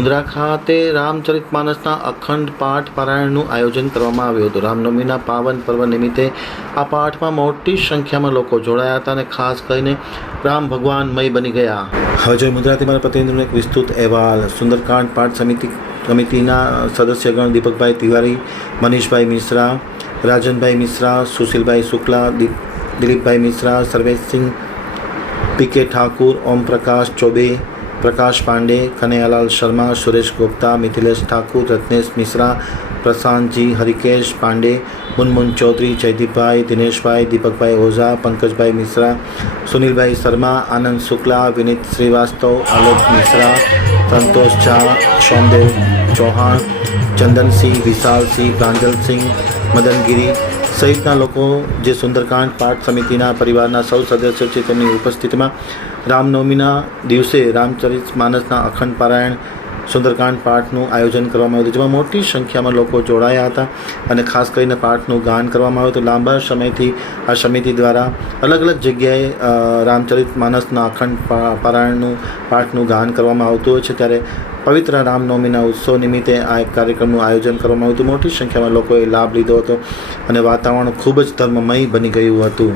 મુન્દ્રા ખાતે રામચરિતમાનસના અખંડ પાઠ પારાયણનું આયોજન કરવામાં આવ્યું હતું. રામનવમીના પાવન પર્વ નિમિત્તે આ પાઠમાં મોટી સંખ્યામાં લોકો જોડાયા હતા અને ખાસ કરીને રામ ભગવાનમય બની ગયા. હવે જોઈએ મુન્દ્રાથી મારા પ્રતિનિધિનો એક વિસ્તૃત અહેવાલ. સુંદરકાંડ પાઠ સમિતિના સદસ્યગણ દીપકભાઈ તિવારી, મનીષભાઈ મિશ્રા, રાજનભાઈ મિશ્રા, સુશીલભાઈ શુક્લા, દિલીપભાઈ મિશ્રા, સર્વેશસિંહ, પીકે ઠાકુર, ઓમ પ્રકાશ ચોબે, પ્રકાશ પાંડે, કનૈયાલાલ શર્મા, સુરેશ ગુપ્તા, મિથિલેશ ઠાકુર, રત્નેશ મિશ્રા, પ્રશાંતજી, હરિકેશ પાંડે, મુનમુન ચૌધરી, જયદીપભાઈ, દિનેશભાઈ, દીપકભાઈ ઓઝા, પંકજભાઈ મિશ્રા, સુનિલભાઈ શર્મા, આનંદ શુક્લા, વિનીત શ્રીવાસ્તવ, આલોક મિશ્રા, સંતોષ ઝા, સોમદેવ ચૌહાણ, ચંદનસિંહ, વિશાલસિંહ, પ્રાંજલસિંહ, મદનગીરી સહિતના લોકો જે સુંદરકાંડ પાઠ સમિતિના પરિવારના સૌ સદસ્યો છે તેમની ઉપસ્થિતિમાં રામનવમીના દિવસે રામચરિતમાનસના અખંડ પારાયણ સુંદરકાંડ પાઠનું આયોજન કરવામાં આવ્યું હતું, જેમાં મોટી સંખ્યામાં લોકો જોડાયા હતા અને ખાસ કરીને પાઠનું ગાન કરવામાં આવ્યું હતું. લાંબા સમયથી આ સમિતિ દ્વારા અલગ અલગ જગ્યાએ રામચરિતમાનસના અખંડ પાઠનું ગાન કરવામાં આવતું હોય છે, ત્યારે પવિત્ર રામનવમીના ઉત્સવ નિમિત્તે આ એક કાર્યક્રમનું આયોજન કરવામાં આવ્યું હતું. મોટી સંખ્યામાં લોકોએ લાભ લીધો હતો અને વાતાવરણ ખૂબ જ ધર્મમય બની ગયું હતું.